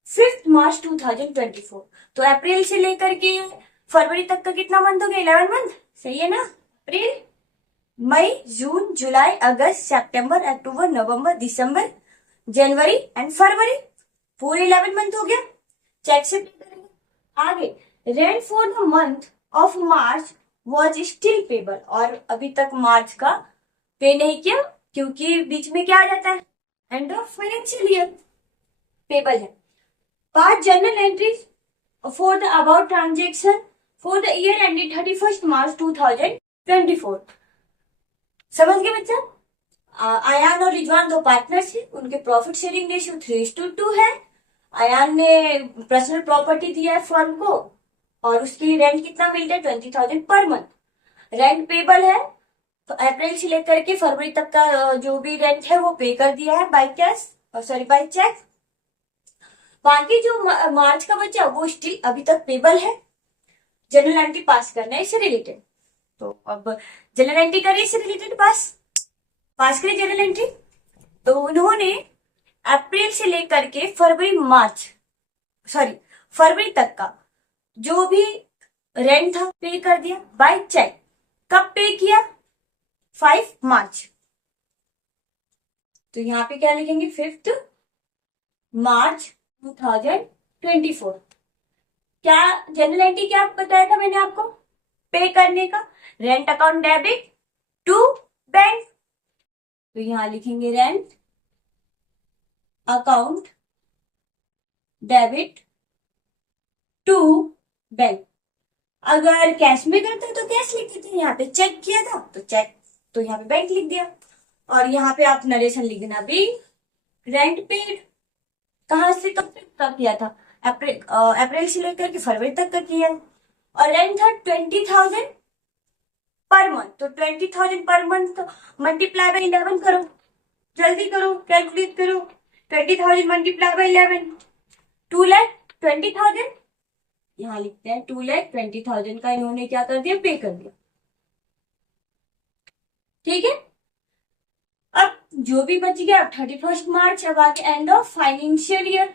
5 मार्च 2024। तो अप्रैल से लेकर के फरवरी तक का कितना मंथ हो गया? 11 मंथ, सही है ना? अप्रैल, मई, जून, जुलाई, अगस्त, सितंबर, अक्टूबर, नवंबर, दिसंबर, जनवरी एंड फरवरी, पूरे 11 मंथ हो गया। चेक से पे करेंगे। आगे, rent for the month of March was still payable, और अभी तक मार्च का पे नहीं किया क्योंकि बीच में क्या आ जाता है? End of financial year payable है। 5 journal entries for the about transaction for the year ended 31 मार्च 2024। समझ गए बच्चा? आयान और रिजवान दो पार्टनर्स हैं, उनके प्रॉफिट शेयरिंग रेशियो 3:2 है। आयान ने पर्सनल प्रॉपर्टी दिया है फर्म को और उसके लिए रेंट कितना मिल रहा है? 20,000 पर मंथ। रेंट पेबल है, तो अप्रैल से लेकर के फरवरी तक का जो भी रेंट है वो पे कर दिया है by cash, sorry by cheque. बाकी जो मार्च का बचा वो स्टिल अभी तक पेबल है। जनरल एंट्री पास करना है इससे रिलेटेड, तो अब जनरल एंट्री करिए इससे रिलेटेड, पास करिए जनरल एंट्री। तो उन्होंने अप्रैल से लेकर के फरवरी तक का जो भी रेंट था पे कर दिया बाय चेक। कब पे किया? 5 मार्च। तो यहाँ पे क्या लिखेंगे? 5 मार्च 2024। क्या जनरल एंट्री क्या बताया था मैंने आपको पे करने का? Rent account debit to bank. तो यहां लिखेंगे rent account debit to bank. अगर कैश में करते तो कैश लिख देते, यहाँ पे चेक किया था तो चेक, तो यहाँ पे बैंक लिख दिया। और यहाँ पे आप नरेशन लिख देना भी रेंट पेड कहां से कब तक का किया था? अप्रैल से लेकर के फरवरी तक का किया। और रेंट था 20,000 पर मंथ, तो 20,000 पर मंथ मल्टीप्लाई बाय 11 करो, जल्दी करो, कैलकुलेट करो। 20,000 मल्टीप्लाई बाय 11, 2,20,000। यहाँ लिखते हैं 2,20,000 का इन्होंने क्या कर दिया? पे कर दिया। ठीक है, अब जो भी बच गया 31 मार्च, अब आगे end of financial year.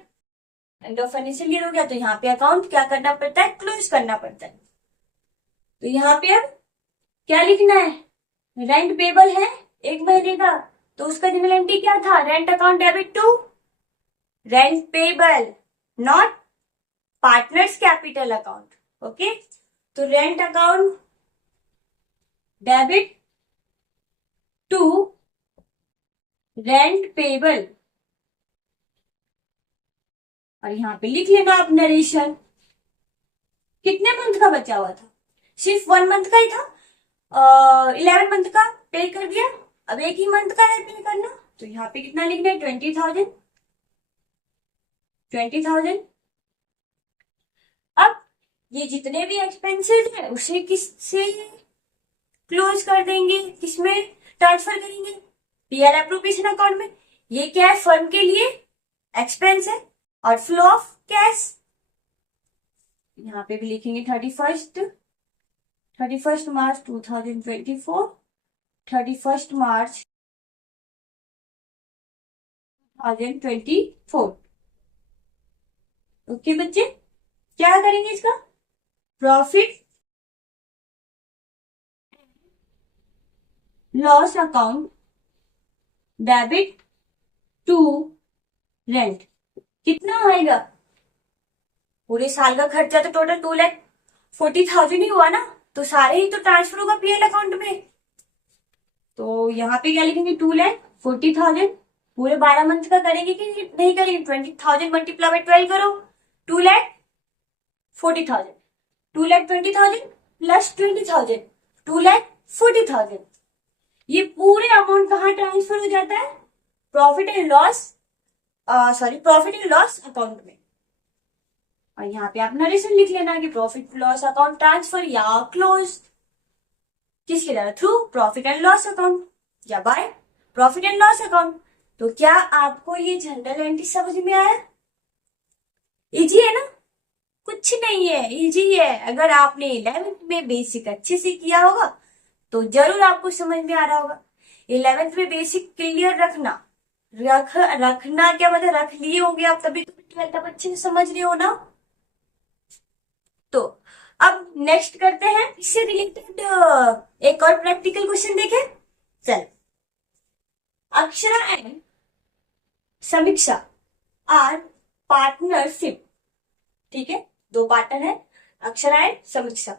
End of financial year हो गया तो यहाँ पे अकाउंट क्या करना पड़ता है? क्लोज करना पड़ता है। तो यहाँ पे अब क्या लिखना है? रेंट पेबल है 1 महीने का, तो उसका जनरल एंट्री क्या था? Rent account debit to rent payable, not partners capital account. Okay, तो rent account debit to rent payable, और यहां पे लिख लेना आप नरेशन। कितने मंथ का बचा हुआ था? सिर्फ 1 मंथ का ही था। 11 मंथ का पे कर दिया, अब एक ही मंथ का है पे करना, तो यहाँ पे कितना लिखना है? 20,000। अब ये जितने भी एक्सपेंसेस है उसे किससे क्लोज कर देंगे? किसमें ट्रांसफर करेंगे? पीएल एप्रोप्रिएशन अकाउंट में। ये क्या है? फर्म के लिए एक्सपेंस है और फ्लो ऑफ कैश। यहाँ पे भी लिखेंगे 31 मार्च 2024, 31 मार्च 2024। ओके बच्चे, क्या करेंगे इसका? Profit loss account debit to rent. कितना आएगा? पूरे साल का खर्चा तो टोटल 2,40,000 ही हुआ ना, तो सारे ही तो ट्रांसफर होगा पीएल अकाउंट में। तो यहाँ पे क्या लिखेंगे? 2,40,000। पूरे 12 मंथ का करेंगे कि नहीं करेंगे? 20,000 मल्टीप्लाई बाय 12 करो, 2,40,000। 2,20,000 प्लस 20,000, 2,40,000। ये पूरे अमाउंट कहाँ ट्रांसफर हो जाता है? प्रॉफिट एंड लॉस अकाउंट में। और यहाँ पे आप नरेशन लिख लेना कि प्रॉफिट लॉस अकाउंट ट्रांसफर या क्लोज किसके द्वारा, through profit and loss account या by profit and loss account. तो क्या आपको ये जनरल एंट्री समझ में आया? इजी है ना? कुछ नहीं है, इजी है। अगर आपने 11th में बेसिक अच्छे से किया होगा तो जरूर आपको समझ में आ रहा होगा। 11th में बेसिक क्लियर रखना, रखना क्या मतलब रख लिए होंगे आप तभी तो 12th आप अच्छे से समझ रहे हो ना। तो अब नेक्स्ट करते हैं इससे रिलेटेड एक और प्रैक्टिकल क्वेश्चन देखें। चल, अक्षरा एंड समीक्षा आर पार्टनरशिप, ठीक है, दो पार्टनर है अक्षरा एंड समीक्षा।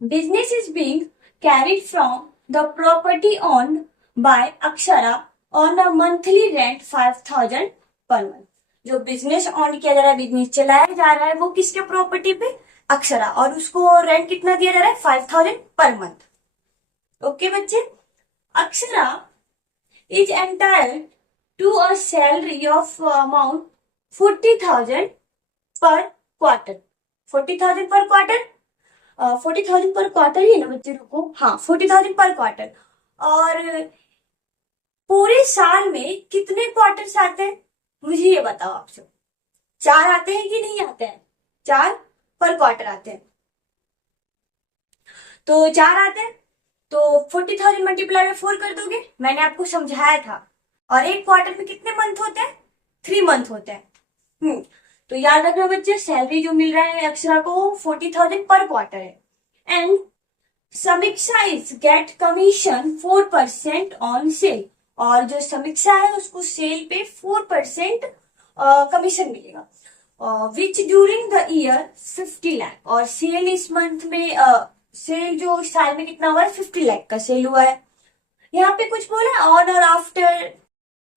Business is being carried from the property owned by Akshara on a monthly rent 5000 per month. जो बिजनेस ऑन किया जा रहा है, बिजनेस चलाया जा रहा है, वो किसके प्रॉपर्टी पे, अक्षरा, और उसको रेंट कितना दिया जा रहा है, 5000 पर मंथ। ओके बच्चे, Akshara is entitled to a salary of amount 40,000 per quarter. 40,000 per quarter, 40,000 per quarter ही है ना बच्चे, रुको, हाँ 40,000 पर क्वार्टर। और पूरे साल में कितने क्वार्टर्स आते हैं मुझे ये बताओ आप सब। 4 आते हैं कि नहीं आते हैं? 4 पर क्वार्टर आते हैं। तो 4 आते हैं तो 40,000 मल्टीप्लाई में 4 कर दोगे, मैंने आपको समझाया था। और एक क्वार्टर में कितने मंथ होते हैं? 3 मंथ होते हैं। तो याद रखना बच्चे, सैलरी जो मिल रहा है अक्षरा को 40,000 पर क्वार्टर है। एंड समीक्षा is get commission 4% on sale, और जो समीक्षा है उसको सेल पे 4% कमीशन मिलेगा। विच ड्यूरिंग द ईयर 50 लाख, और सेल इस मंथ में सेल जो साल में कितना हुआ है, 50 लाख का सेल हुआ है। यहाँ पे कुछ बोला ऑन और आफ्टर,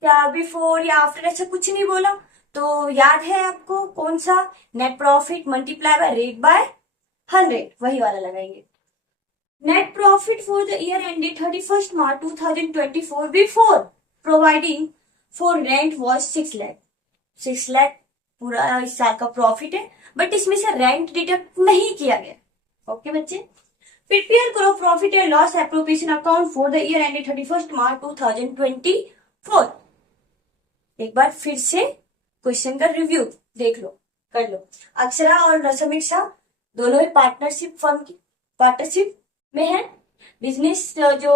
या बिफोर या आफ्टर, ऐसा कुछ नहीं बोला। तो याद है आपको कौन सा, net profit multiply by rate by 100, वही वाला लगाएंगे। Net profit for the year ended 31st March 2024 before providing for rent was 6 lakh. 6 lakh पूरा इस साल का प्रॉफिट है, बट इसमें से रेंट डिडक्ट नहीं किया गया। ओके बच्चे, प्रिपेयर करो profit and loss appropriation account for the year ended 31st March 2024। एक बार फिर से क्वेश्चन का रिव्यू देख लो, कर लो। अक्षरा और समीक्षा दोनों ही पार्टनरशिप फर्म की पार्टनरशिप में है। बिजनेस जो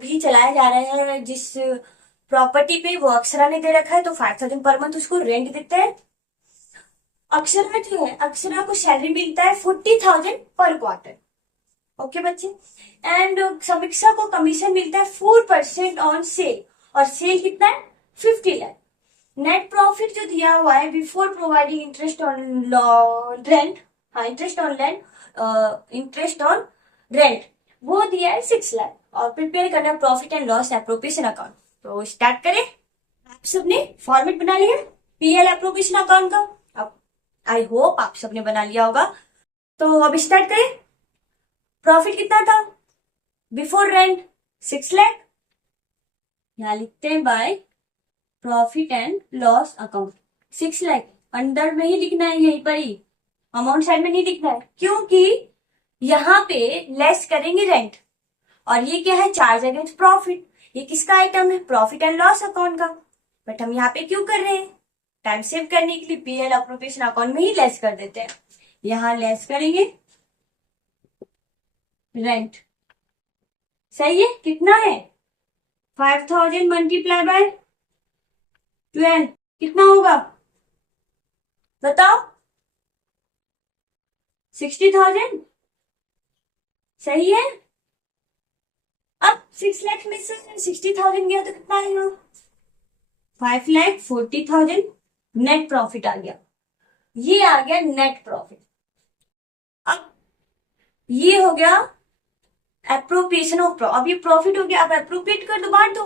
भी चलाया जा रहा है जिस प्रॉपर्टी पे, वो अक्षरा ने दे रखा है, तो 5,000 पर मंथ उसको रेंट देते हैं। अक्षरा जो है, अक्षरा को सैलरी मिलता है 40,000 पर क्वार्टर। ओके बच्चे, एंड समीक्षा को कमीशन मिलता है 4% ऑन सेल, और सेल कितना है, 50 लाख। नेट प्रॉफिट जो दिया हुआ है before providing interest on rent, हाँ interest on interest on rent, वो दिया है 6 लाख। और प्रिपेयर करना profit and loss appropriation account. तो स्टार्ट करें। आप सबने फॉर्मेट बना लिया पीएल एप्रोप्रिएशन अकाउंट का? अब आई होप आप सबने बना लिया होगा। तो अब स्टार्ट करें। प्रॉफिट कितना था बिफोर रेंट, 6 लाख। यहां लिखते हैं bye profit and loss account 6 lakh. Under में ही लिखना है, यहीं पर ही, अमाउंट साइड में नहीं लिखना है, क्योंकि यहाँ पे लेस करेंगे रेंट। और ये क्या है, चार्ज अगेंस्ट प्रॉफिट, ये किसका आइटम है, प्रॉफिट एंड लॉस अकाउंट का। बट हम यहाँ पे क्यों कर रहे हैं, टाइम सेव करने के लिए पीएल एप्रोप्रिएशन अकाउंट में ही लेस कर देते हैं। यहाँ लेस करेंगे रेंट, सही है, कितना है 5,000 मल्टीप्लाई बाय 12 कितना होगा बताओ, 60,000, सही है। अब 6 लाख में से 60,000 गया तो कितना आएगा, 5,40,000 नेट प्रॉफिट आ गया। ये आ गया नेट प्रॉफिट। अब ये हो गया एप्रोप्रिएशन ऑफ, अब ये प्रॉफिट हो गया। अब एप्रोप्रिएट कर दो, बांट दो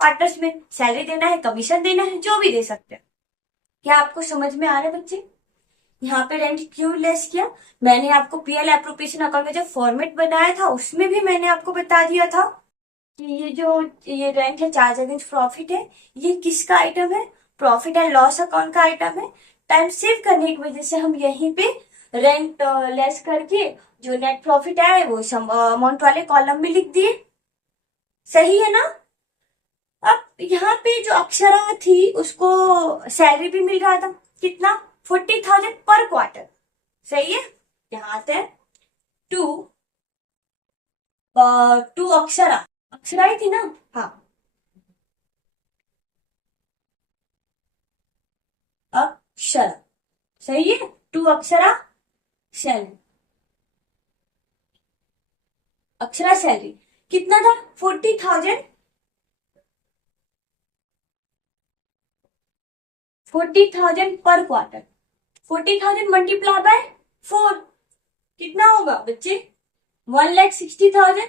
पार्टनर्स में, सैलरी देना है, कमीशन देना है, जो भी दे सकते हैं। क्या आपको समझ में आ रहा है बच्चे? यहाँ पे रेंट क्यों लेस किया, मैंने आपको पीएल एप्रोप्रिएशन अकाउंट में जो फॉर्मेट बनाया था उसमें भी मैंने आपको बता दिया था कि ये रेंट है, चार्ज अगेंस्ट प्रॉफिट है, ये किसका आइटम है, प्रॉफिट एंड लॉस अकाउंट का आइटम है। टाइम सेव करने की वजह से हम यहीं पे रेंट लेस करके जो नेट प्रॉफिट आया वो अमाउंट वाले कॉलम में लिख दिए। सही है ना। अब यहाँ पे जो अक्षरा थी उसको सैलरी भी मिल रहा था, कितना, 40,000 पर क्वार्टर। सही है। यहाँ आता है टू टू अक्षरा, अक्षरा ही थी ना, हाँ, अक्षरा। सही है, to Akshara salary, Akshara salary कितना था, 40,000, 40,000 पर क्वार्टर। 40,000 मल्टीप्लाई बाय 4 कितना होगा बच्चे, 1,60,000।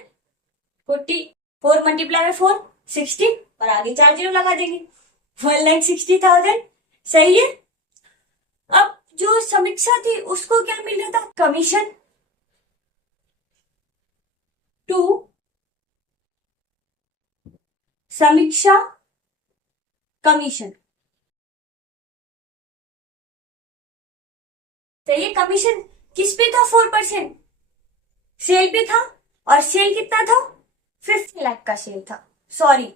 4 मल्टीप्लाई बाय 4 60 और आगे 4 जीरो लगा देंगे, 1,60,000। सही है। अब जो समीक्षा थी उसको क्या मिल रहा था, कमीशन, टू समीक्षा कमीशन। तो ये कमीशन किस पे था, 4%, सेल पे था। और सेल कितना था, 50 लाख का सेल था, सॉरी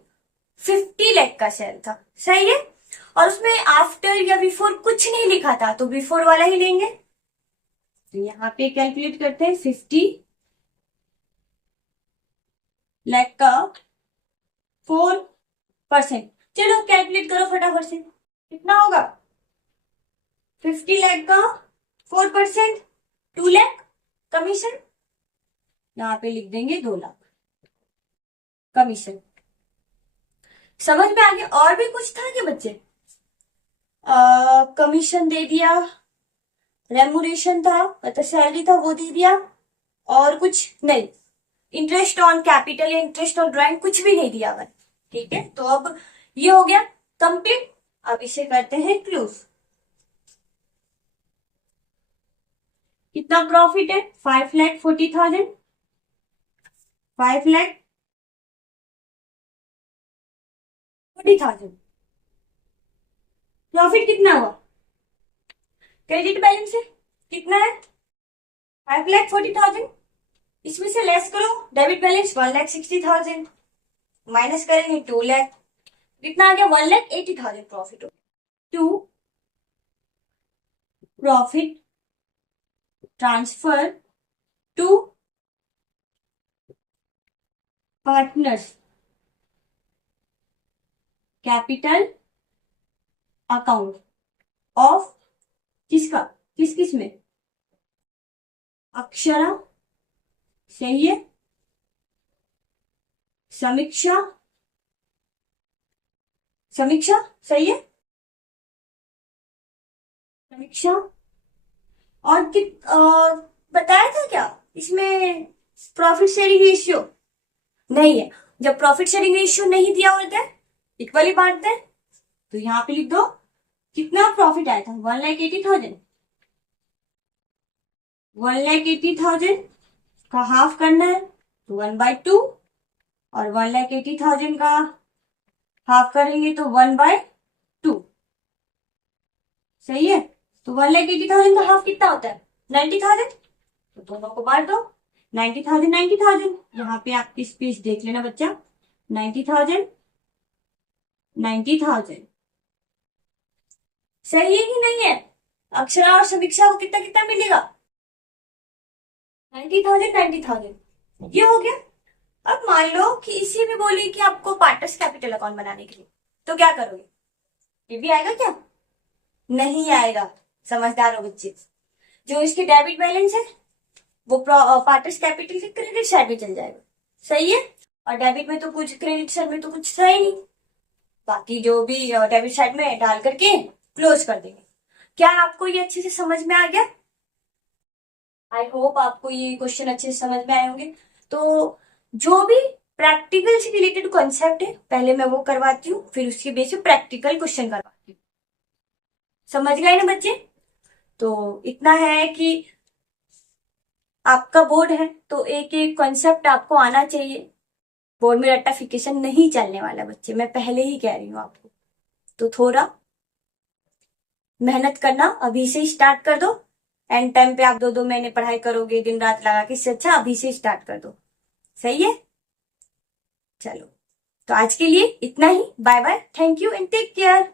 50 लाख का सेल था। सही है। और उसमें आफ्टर या बिफोर कुछ नहीं लिखा था, तो बिफोर वाला ही लेंगे। तो यहाँ पे कैलकुलेट करते हैं, 50 लाख का 4%। चलो कैलकुलेट करो फटाफट से, कितना होगा, 50 लाख का 4%, 2 लाख कमीशन, यहाँ पे लिख देंगे 2 लाख कमीशन। समझ में आ गया। और भी कुछ था क्या बच्चे, कमीशन दे दिया, रेमुनेशन था मतलब सैलरी था वो दे दिया, और कुछ नहीं, इंटरेस्ट ऑन कैपिटल या इंटरेस्ट ऑन ड्राइंग कुछ भी नहीं दिया हुआ। ठीक है, तो अब ये हो गया कंप्लीट। अब इसे करते हैं क्लोज। कितना प्रॉफिट है, 5,40,000, 5,40,000। प्रॉफिट कितना हुआ, क्रेडिट बैलेंस है कितना है, 5,40,000। इसमें से लेस करो डेबिट बैलेंस 1,60,000, माइनस करेंगे 2 लाख, कितना आ गया, 1,80,000 प्रॉफिट हो गया। To profit transfer to partners capital account of, किसका, किस किस में, अक्षरा, सही है, समीक्षा, समीक्षा सही है, समीक्षा। और बताया था क्या इसमें प्रॉफिट शेयरिंग रेशियो, नहीं है। जब प्रॉफिट शेयरिंग रेशियो नहीं दिया होता है, इक्वली बांटते हैं, तो यहाँ पे लिख दो कितना प्रॉफिट आया था, 1,80,000, 1,80,000 का हाफ करना है तो 1/2, और 1,80,000 का हाफ करेंगे तो 1/2। सही है। तो 1,80,000 का हाफ कितना होता है, 90,000, तो दोनों को बांट दो, 90,000 90,000, यहाँ पे आपकी स्पेस देख लेना बच्चा, 90,000 90,000। सही है कि नहीं है, अक्षरा और समीक्षा को कितना कितना मिलेगा, 90,000 90,000, ये हो गया। अब मान लो कि इसी में बोले कि आपको पार्टनर्स कैपिटल अकाउंट बनाने के लिए, तो क्या करोगे, ये भी आएगा क्या, नहीं आएगा। समझदार हो बच्चे। जो इसकी डेबिट बैलेंस है वो पार्टनर्स कैपिटल के क्रेडिट साइड में चल जाएगा। सही है। और डेबिट में तो कुछ, क्रेडिट साइड में तो कुछ था ही नहीं, बाकी जो भी डेबिट साइड में डाल करके क्लोज कर देंगे। क्या आपको ये अच्छे से समझ में आ गया, आई होप आपको ये क्वेश्चन अच्छे से समझ में आए होंगे। तो जो भी प्रैक्टिकल से रिलेटेड कॉन्सेप्ट है पहले मैं वो करवाती हूँ, फिर उसके बेस पे प्रैक्टिकल क्वेश्चन करवाती हूँ। समझ गए ना बच्चे। तो इतना है कि आपका बोर्ड है तो एक एक कॉन्सेप्ट आपको आना चाहिए, बोर्ड में रट्टाफिकेशन नहीं चलने वाला बच्चे, मैं पहले ही कह रही हूँ आपको। तो थोड़ा मेहनत करना अभी से स्टार्ट कर दो। एंड टाइम पे आप 2-2 महीने पढ़ाई करोगे दिन रात लगा के, इससे अच्छा अभी से स्टार्ट कर दो। सही है? चलो, तो आज के लिए इतना ही। Bye bye, thank you and take care.